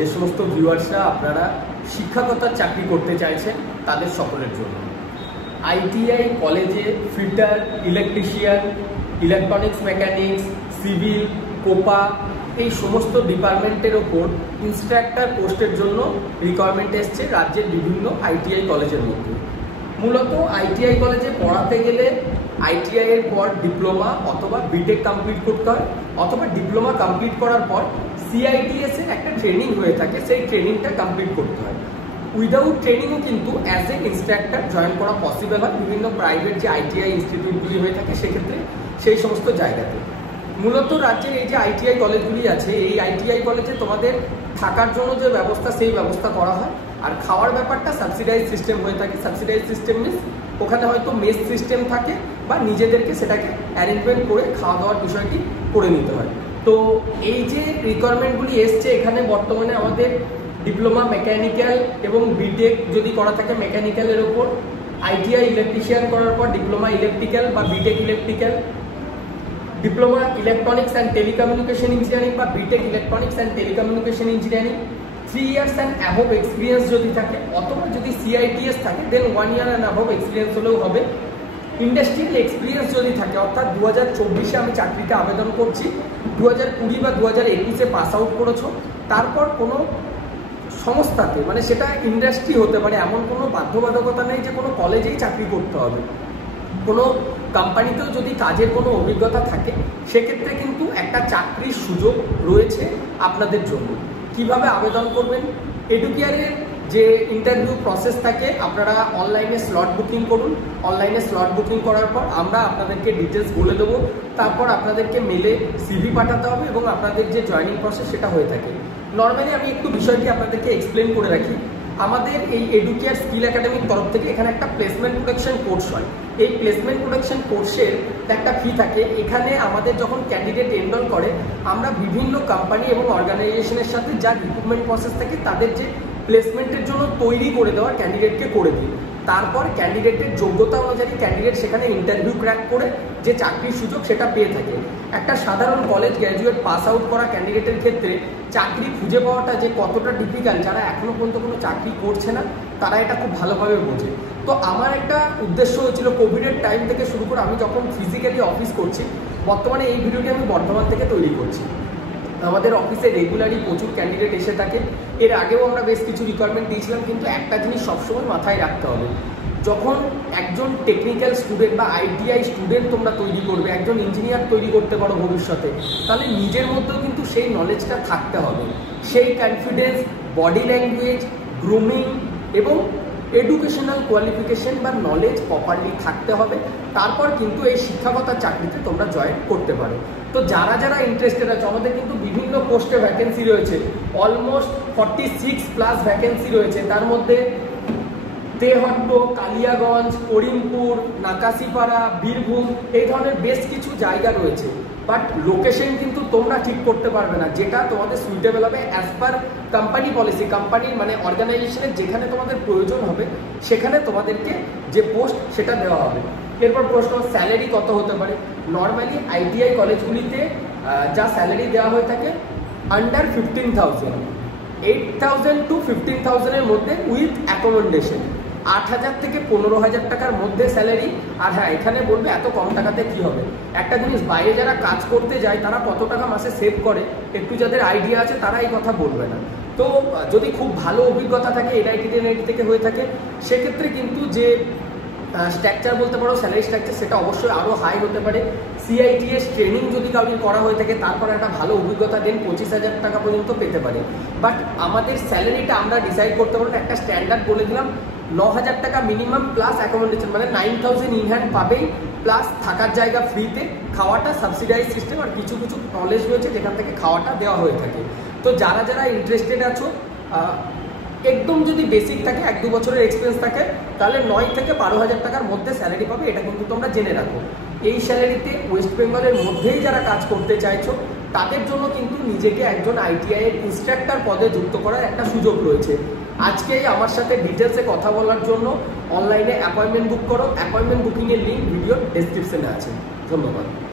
যে সমস্ত ভিউয়ার্সরা আপনারা শিক্ষকতার চাকরি করতে চাইছেন তাদের সকলের জন্য আইটিআই কলেজে fitter, electrician, electronics mechanics, civil, COPA এই সমস্ত ডিপার্টমেন্টের ওপর ইনস্ট্রাক্টর পোস্টের জন্য রিকোয়ারমেন্ট এসছে রাজ্যের বিভিন্ন আইটিআই কলেজের মধ্যে। মূলত আইটিআই কলেজে পড়াতে গেলে আইটিআই এর পর ডিপ্লোমা অথবা বিটেক কমপ্লিট করতে হয়, অথবা ডিপ্লোমা কমপ্লিট করার পর সিআইটিএস এর একটা ট্রেনিং হয়ে থাকে, সেই ট্রেনিংটা কমপ্লিট করতে হয়। উইদাউট ট্রেনিংও কিন্তু অ্যাজ এ ইনস্ট্রাক্টর জয়েন করা পসিবল হয় বিভিন্ন প্রাইভেট যে আইটিআই ইনস্টিটিউটগুলি হয়ে থাকে সেক্ষেত্রে সেই সমস্ত জায়গাতে। মূলত রাজ্যের এই যে আইটিআই কলেজগুলি আছে, এই আইটিআই কলেজে তোমাদের থাকার জন্য যে ব্যবস্থা সেই ব্যবস্থা করা হয়, আর খাওয়ার ব্যাপারটা সাবসিডাইজ সিস্টেম হয়ে থাকে। সাবসিডাইজ সিস্টেম মিনস ওখানে হয়তো মেস সিস্টেম থাকে বা নিজেদেরকে সেটাকে অ্যারেঞ্জমেন্ট করে খাওয়া দাওয়ার বিষয়টি করে নিতে হয়। তো এই যে রিকোয়ারমেন্টগুলি এসছে এখানে বর্তমানে আমাদের ডিপ্লোমা মেকানিক্যাল এবং বিটেক যদি করা থাকে মেকানিক্যালের ওপর, আইটিআই ইলেকট্রিশিয়ান করার পর ডিপ্লোমা ইলেকট্রিক্যাল বা BTech electrical, diploma electronics and telecommunication engineering বা BTech electronics and telecommunication engineering 3 years and above experience যদি থাকে, অথবা যদি সিআইটিএস থাকে then 1 year and above experience হলেও হবে। ইন্ডাস্ট্রিয়াল এক্সপিরিয়েন্স যদি থাকে, অর্থাৎ 2024-এ আমি চাকরিতে আবেদন করছি, 2020 বা 2021-এ পাস আউট করেছো, তারপর কোনো সংস্থাতে মানে সেটা ইন্ডাস্ট্রি হতে পারে, এমন কোনো বাধ্যবাধকতা নেই যে কোনো কলেজেই চাকরি করতে হবে। কোনো কোম্পানিতেও যদি কাজের কোনো অভিজ্ঞতা থাকে সেক্ষেত্রে কিন্তু একটা চাকরির সুযোগ রয়েছে আপনাদের জন্য। কিভাবে আবেদন করবেন? এডুকেয়ারের যে ইন্টারভিউ প্রসেস থাকে, আপনারা অনলাইনে স্লট বুকিং করুন। অনলাইনে স্লট বুকিং করার পর আমরা আপনাদেরকে ডিটেলস বলে দেবো, তারপর আপনাদেরকে মেলে সিভি পাঠাতে হবে এবং আপনাদের যে জয়েনিং প্রসেস সেটা হয়ে থাকে। নর্মালি আমি একটু বিষয়টি আপনাদেরকে এক্সপ্লেন করে রাখি। আমাদের এই এডুকেয়ার স্কিল একাডেমির তরফ থেকে এখানে একটা প্লেসমেন্ট প্রোটেকশন কোর্স হয়। এই প্লেসমেন্ট প্রোটেকশন কোর্সের একটা ফি থাকে। এখানে আমাদের যখন ক্যান্ডিডেট এনরোল করে, আমরা বিভিন্ন কোম্পানি এবং অর্গানাইজেশনের সাথে যা রিক্রুটমেন্ট প্রসেস থাকে তাদের যে প্লেসমেন্টের জন্য তৈরি করে দেওয়া ক্যান্ডিডেটকে করে দিই। তারপর ক্যান্ডিডেটের যোগ্যতা অনুযায়ী ক্যান্ডিডেট সেখানে ইন্টারভিউ ক্র্যাক করে যে চাকরির সুযোগ সেটা পেয়ে থাকে। একটা সাধারণ কলেজ গ্র্যাজুয়েট পাস আউট করা ক্যান্ডিডেটের ক্ষেত্রে চাকরি খুঁজে পাওয়াটা যে কতটা ডিফিকাল্ট, যারা এখনো পর্যন্ত কোনো চাকরি করছে না তারা এটা খুব ভালোভাবে বোঝে। তো আমার একটা উদ্দেশ্য হচ্ছিল কোভিডের টাইম থেকে শুরু করে আমি যখন ফিজিক্যালি অফিস করছি, বর্তমানে এই ভিডিওটি আমি বর্ধমান থেকে তৈরি করছি। আমাদের অফিসে রেগুলারই প্রচুর ক্যান্ডিডেট এসে থাকে। এর আগেও আমরা বেশ কিছু রিকোয়ারমেন্ট দিয়েছিলাম, কিন্তু একটা জিনিস সবসময় মাথায় রাখতে হবে, যখন একজন টেকনিক্যাল স্টুডেন্ট বা আইটিআই স্টুডেন্ট তোমরা তৈরি করবে, একজন ইঞ্জিনিয়ার তৈরি করতে পারো ভবিষ্যতে, তাহলে নিজের মধ্যেও কিন্তু সেই নলেজটা থাকতে হবে। সেই কনফিডেন্স, বডি ল্যাঙ্গুয়েজ, গ্রুমিং এবং এডুকেশনাল কোয়ালিফিকেশন বা নলেজ প্রপারলি থাকতে হবে। তারপর কিন্তু এই শিক্ষকতার চাকরিতে তোমরা জয়েন করতে পারো। তো যারা যারা ইন্টারেস্টেড আছে, আমাদের কিন্তু বিভিন্ন পোস্টে ভ্যাকেন্সি রয়েছে, অলমোস্ট 46+ ভ্যাকেন্সি রয়েছে। তার মধ্যে তেহট্ট, কালিয়াগঞ্জ, করিমপুর, নাকাশিপাড়া, বীরভূম এই ধরনের বেশ কিছু জায়গা রয়েছে। বাট লোকেশন কিন্তু তোমরা ঠিক করতে পারবে না, যেটা তোমাদের সুইটেবল হবে অ্যাজ পার কোম্পানি পলিসি। কোম্পানির মানে অর্গানাইজেশনের যেখানে তোমাদের প্রয়োজন হবে সেখানে তোমাদেরকে যে পোস্ট সেটা দেওয়া হবে। এরপর প্রশ্ন, স্যালারি কত হতে পারে? নর্মালি আইটিআই কলেজগুলিতে যা স্যালারি দেওয়া হয়ে থাকে আন্ডার 15,000, 8,000 to 15,000-এর মধ্যে উইথ অ্যাকোমোডেশন। 8,000 থেকে 15,000 টাকার মধ্যে স্যালারি। আর হ্যাঁ, এখানে বলবে এত কম টাকাতে কি হবে। একটা জিনিস, বাইরে যারা কাজ করতে যায় তারা কত টাকা মাসে সেভ করে একটু যাদের আইডিয়া আছে তারা এই কথা বলবে না। তো যদি খুব ভালো অভিজ্ঞতা থাকে, এনআইটি থেকে হয়ে থাকে, সেক্ষেত্রে কিন্তু যে স্ট্রাকচার বলতে পারো স্যালারি স্ট্রাকচার সেটা অবশ্যই আরও হাই হতে পারে। সিআইটিএস ট্রেনিং যদি কাউকে করা হয়ে থাকে, তারপর একটা ভালো অভিজ্ঞতা দেন 25,000 টাকা পর্যন্ত পেতে পারে। বাট আমাদের স্যালারিটা আমরা ডিসাইড করতে পারবো না, একটা স্ট্যান্ডার্ড বলে দিলাম 9,000 টাকা মিনিমাম প্লাস অ্যাকোমোডেশন, মানে 9,000 ইন হ্যান্ড পাবেই, প্লাস থাকার জায়গা ফ্রিতে, খাওয়াটা সাবসিডাইজ সিস্টেম, আর কিছু কিছু নলেজ রয়েছে যেখান থেকে খাওয়াটা দেওয়া হয়ে থাকে। তো যারা যারা ইন্টারেস্টেড আছো, একদম যদি বেসিক থাকে, 1-2 বছরের এক্সপিরিয়েন্স থাকে, তাহলে 9 থেকে 12,000 টাকার মধ্যে স্যালারি পাবে, এটা কিন্তু তোমরা জেনে রাখো। এই স্যালারিতে ওয়েস্ট বেঙ্গলের মধ্যেই যারা কাজ করতে চাইছো তাদের জন্য কিন্তু নিজেকে একজন আইটিআই এর ইনস্ট্রাক্টর পদে যুক্ত করার একটা সুযোগ রয়েছে। আজকেই আমার সাথে ডিটেলসে কথা বলার জন্য অনলাইনে অ্যাপয়েন্টমেন্ট বুক করো। অ্যাপয়েন্টমেন্ট বুকিংয়ের লিঙ্ক ভিডিও ডেসক্রিপশনে আছে। ধন্যবাদ।